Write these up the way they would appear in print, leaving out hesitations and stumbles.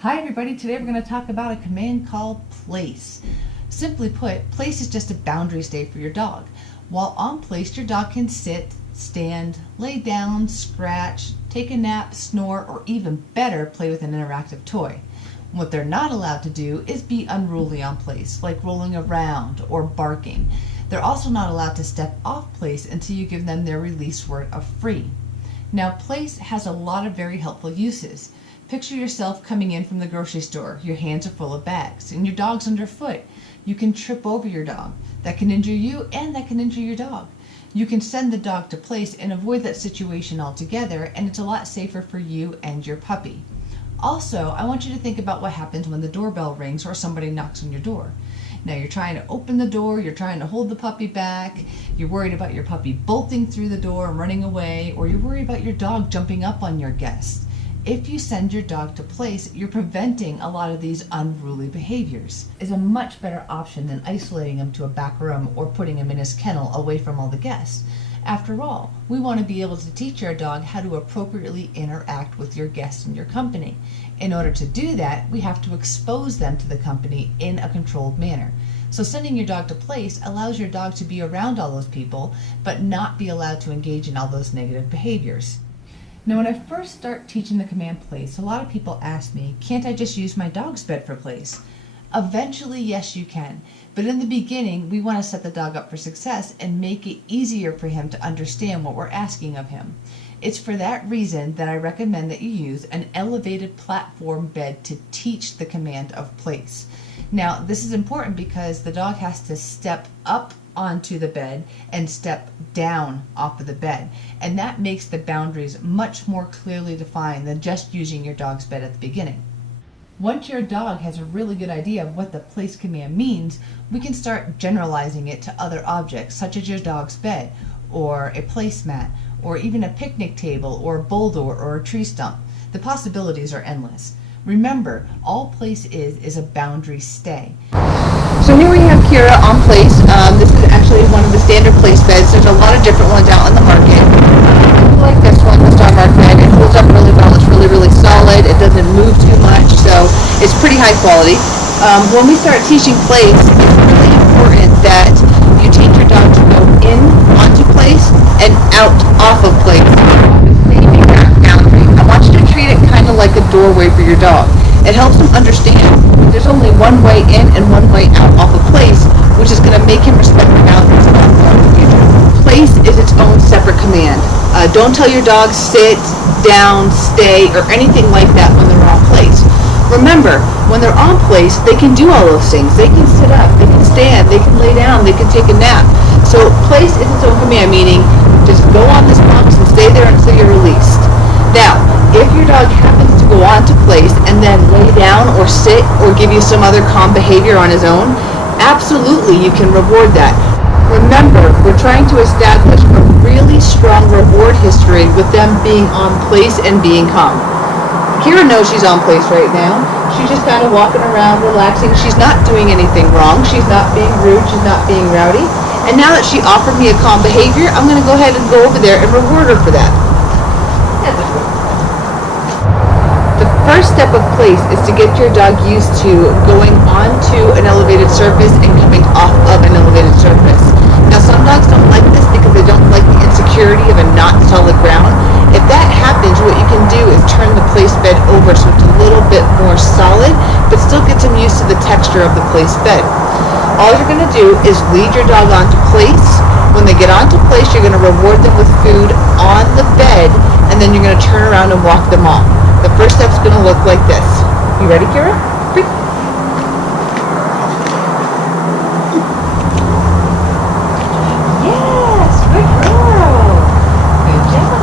Hi everybody, today we're going to talk about a command called place. Simply put, place is just a boundary stay for your dog. While on place, your dog can sit, stand, lay down, scratch, take a nap, snore, or even better, play with an interactive toy. What they're not allowed to do is be unruly on place, like rolling around or barking. They're also not allowed to step off place until you give them their release word of free. Now, place has a lot of very helpful uses. Picture yourself coming in from the grocery store. Your hands are full of bags and your dog's underfoot. You can trip over your dog. That can injure you and that can injure your dog. You can send the dog to place and avoid that situation altogether, and it's a lot safer for you and your puppy. Also, I want you to think about what happens when the doorbell rings or somebody knocks on your door. Now you're trying to open the door, you're trying to hold the puppy back, you're worried about your puppy bolting through the door and running away, or you're worried about your dog jumping up on your guest. If you send your dog to place, you're preventing a lot of these unruly behaviors. It's a much better option than isolating him to a back room or putting him in his kennel away from all the guests. After all, we want to be able to teach our dog how to appropriately interact with your guests and your company. In order to do that, we have to expose them to the company in a controlled manner. So sending your dog to place allows your dog to be around all those people, but not be allowed to engage in all those negative behaviors. Now, when I first start teaching the command place, a lot of people ask me, can't I just use my dog's bed for place? Eventually, yes, you can. But in the beginning, we want to set the dog up for success and make it easier for him to understand what we're asking of him. It's for that reason that I recommend that you use an elevated platform bed to teach the command of place. Now, this is important because the dog has to step up onto the bed and step down off of the bed, and that makes the boundaries much more clearly defined than just using your dog's bed at the beginning. Once your dog has a really good idea of what the place command means, we can start generalizing it to other objects such as your dog's bed or a placemat or even a picnic table or a bowl door or a tree stump. The possibilities are endless. Remember, all place is a boundary stay. So here we have Kira on place. This is actually one of the standard place beds. There's a lot of different ones out on the market. I like this one, the Star Mark bed. It holds up really well. It's really solid. It doesn't move too much, so it's pretty high quality. When we start teaching place, it's really important that you teach your dog to go in onto place and out off of place. I want you to treat it kind of like a doorway for your dog. It helps him understand there's only one way in and one way out off a place, which is going to make him respect the boundaries of the future. Place is its own separate command. Don't tell your dog sit, down, stay, or anything like that when they're on place. Remember, when they're on place, they can do all those things. They can sit up, they can stand, they can lay down, they can take a nap. So place is its own command, meaning just go on this box and stay there until you're released. Now, if your dog happens to go on to place and then lay down or sit or give you some other calm behavior on his own, absolutely you can reward that. Remember, we're trying to establish a really strong reward history with them being on place and being calm. Kira knows she's on place right now. She's just kind of walking around, relaxing. She's not doing anything wrong. She's not being rude. She's not being rowdy. And now that she offered me a calm behavior, I'm going to go ahead and go over there and reward her for that. The first step of place is to get your dog used to going onto an elevated surface and coming off of an elevated surface. Now, some dogs don't like this because they don't like the insecurity of a not solid ground. If that happens, what you can do is turn the place bed over so it's a little bit more solid, but still gets them used to the texture of the place bed. All you're going to do is lead your dog onto place. When they get onto place, you're going to reward them with food on the bed, and then you're going to turn around and walk them off. The first step's going to look like this. You ready, Kira? Quick. Yes, good girl. Good job.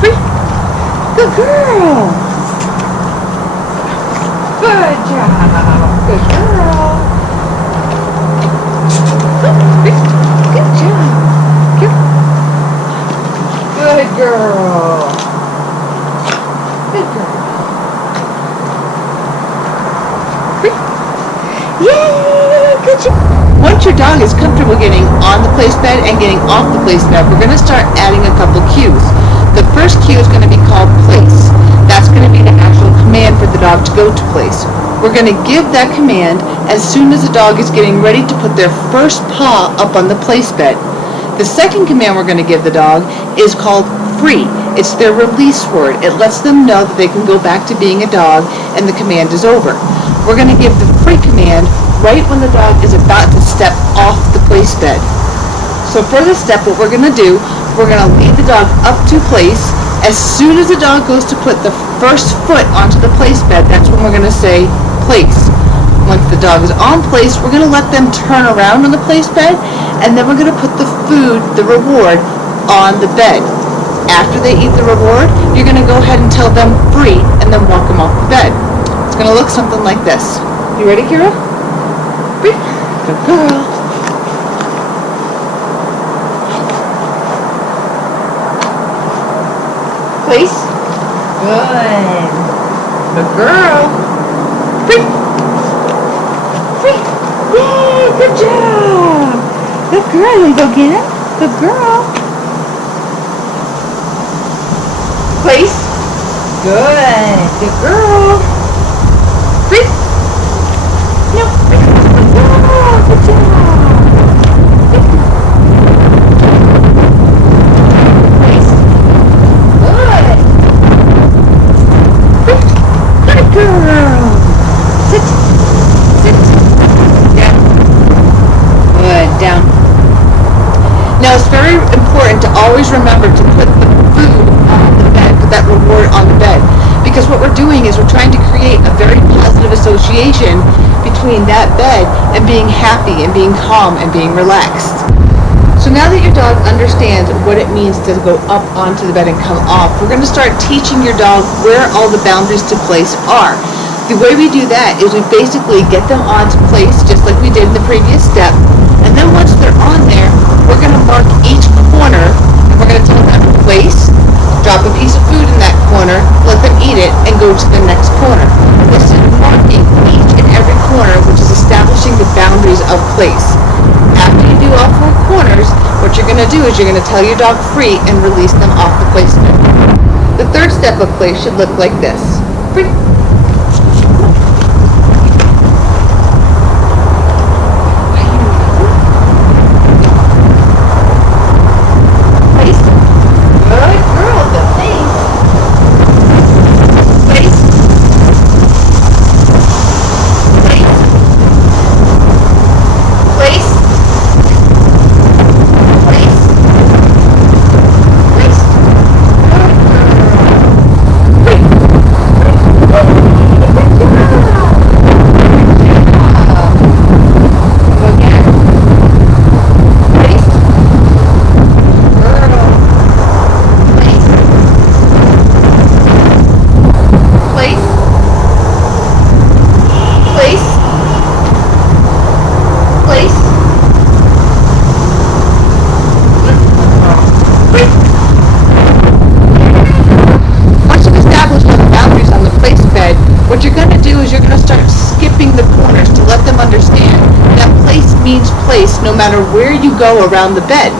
Quick. Good girl. Good job. Good girl. Good job. Good girl. Good girl. Yay! Good job. Once your dog is comfortable getting on the place bed and getting off the place bed, we're going to start adding a couple cues. The first cue is going to be called place. That's going to be place. We're going to give that command as soon as the dog is getting ready to put their first paw up on the place bed. The second command we're going to give the dog is called free. It's their release word. It lets them know that they can go back to being a dog and the command is over. We're going to give the free command right when the dog is about to step off the place bed. So for this step, what we're going to do, we're going to lead the dog up to place. As soon as the dog goes to put the first foot onto the place bed, that's when we're going to say place. Once the dog is on place, we're going to let them turn around on the place bed, and then we're going to put the food, the reward, on the bed. After they eat the reward, you're going to go ahead and tell them free, and then walk them off the bed. It's going to look something like this. You ready, Kira? Free. Good girl. Place. Good. Good girl. Free. Free. Yay, good job. Good girl. You go get him? Good girl. Place. Good. Good girl. Free. No. Good girl. Good job. Girl, sit, sit, yeah, good, down. Now it's very important to always remember to put the food on the bed, put that reward on the bed, because what we're doing is we're trying to create a very positive association between that bed and being happy and being calm and being relaxed. So now that your dog understands what it means to go up onto the bed and come off, we're going to start teaching your dog where all the boundaries to place are. The way we do that is we basically get them onto place just like we did in the previous step, and then once they're on there, we're going to mark each corner, and we're going to tell them place, drop a piece of food in that corner, let them eat it, and go to the next corner. This is marking each and every corner, which is establishing the boundaries of place. After you do all 4 corners, what you're going to do is you're going to tell your dog free and release them off the placement. The third step of place should look like this. Free. What you're going to do is you're going to start skipping the corners to let them understand that place means place no matter where you go around the bed.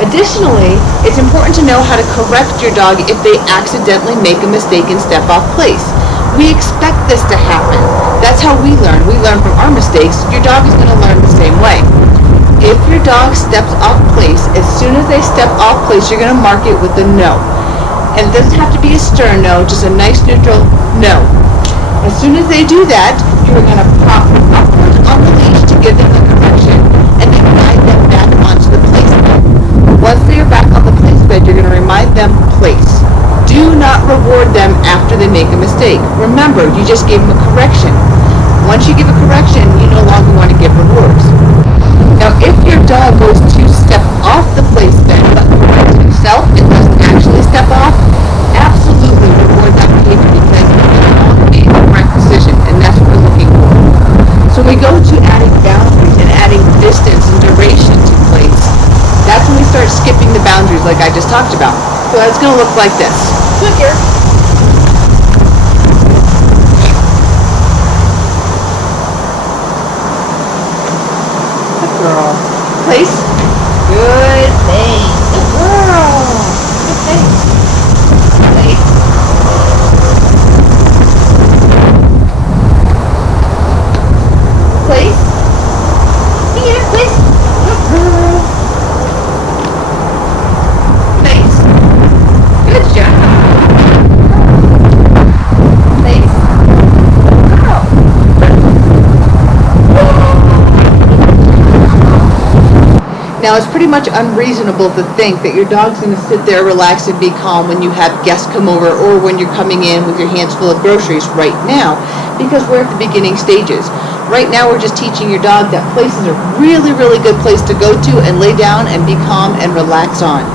Additionally, it's important to know how to correct your dog if they accidentally make a mistake and step off place. We expect this to happen. That's how we learn. We learn from our mistakes. Your dog is going to learn the same way. If your dog steps off place, as soon as they step off place, you're going to mark it with a no. And it doesn't have to be a stern no, just a nice neutral no. As soon as they do that, you're going to pop upwards on the leash to give them the correction, and then guide them back onto the place bed. Once they are back on the place bed, you're going to remind them place. Do not reward them after they make a mistake. Remember, you just gave them a correction. Once you give a correction, you no longer want to give rewards. Now, if your dog goes to step off the place bed but corrects himself and doesn't actually step off, absolutely reward that behavior because it's the correct decision, and that's what we're looking for. So we go to adding boundaries and adding distance and duration to place. That's when we start skipping the boundaries like I just talked about. So it's going to look like this. Look here. Good girl. Place. Good place. Good girl. Good place. Place. Now, it's pretty much unreasonable to think that your dog's going to sit there, relax, and be calm when you have guests come over or when you're coming in with your hands full of groceries right now, because we're at the beginning stages. Right now, we're just teaching your dog that place is a really, really good place to go to and lay down and be calm and relax on.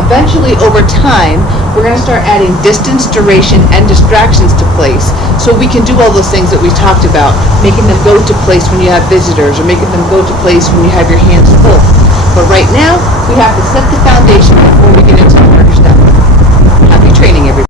Eventually, over time, we're going to start adding distance, duration, and distractions to place, so we can do all those things that we talked about, making them go to place when you have visitors, or making them go to place when you have your hands full. But right now, we have to set the foundation before we get into the harder stuff. Happy training, everybody.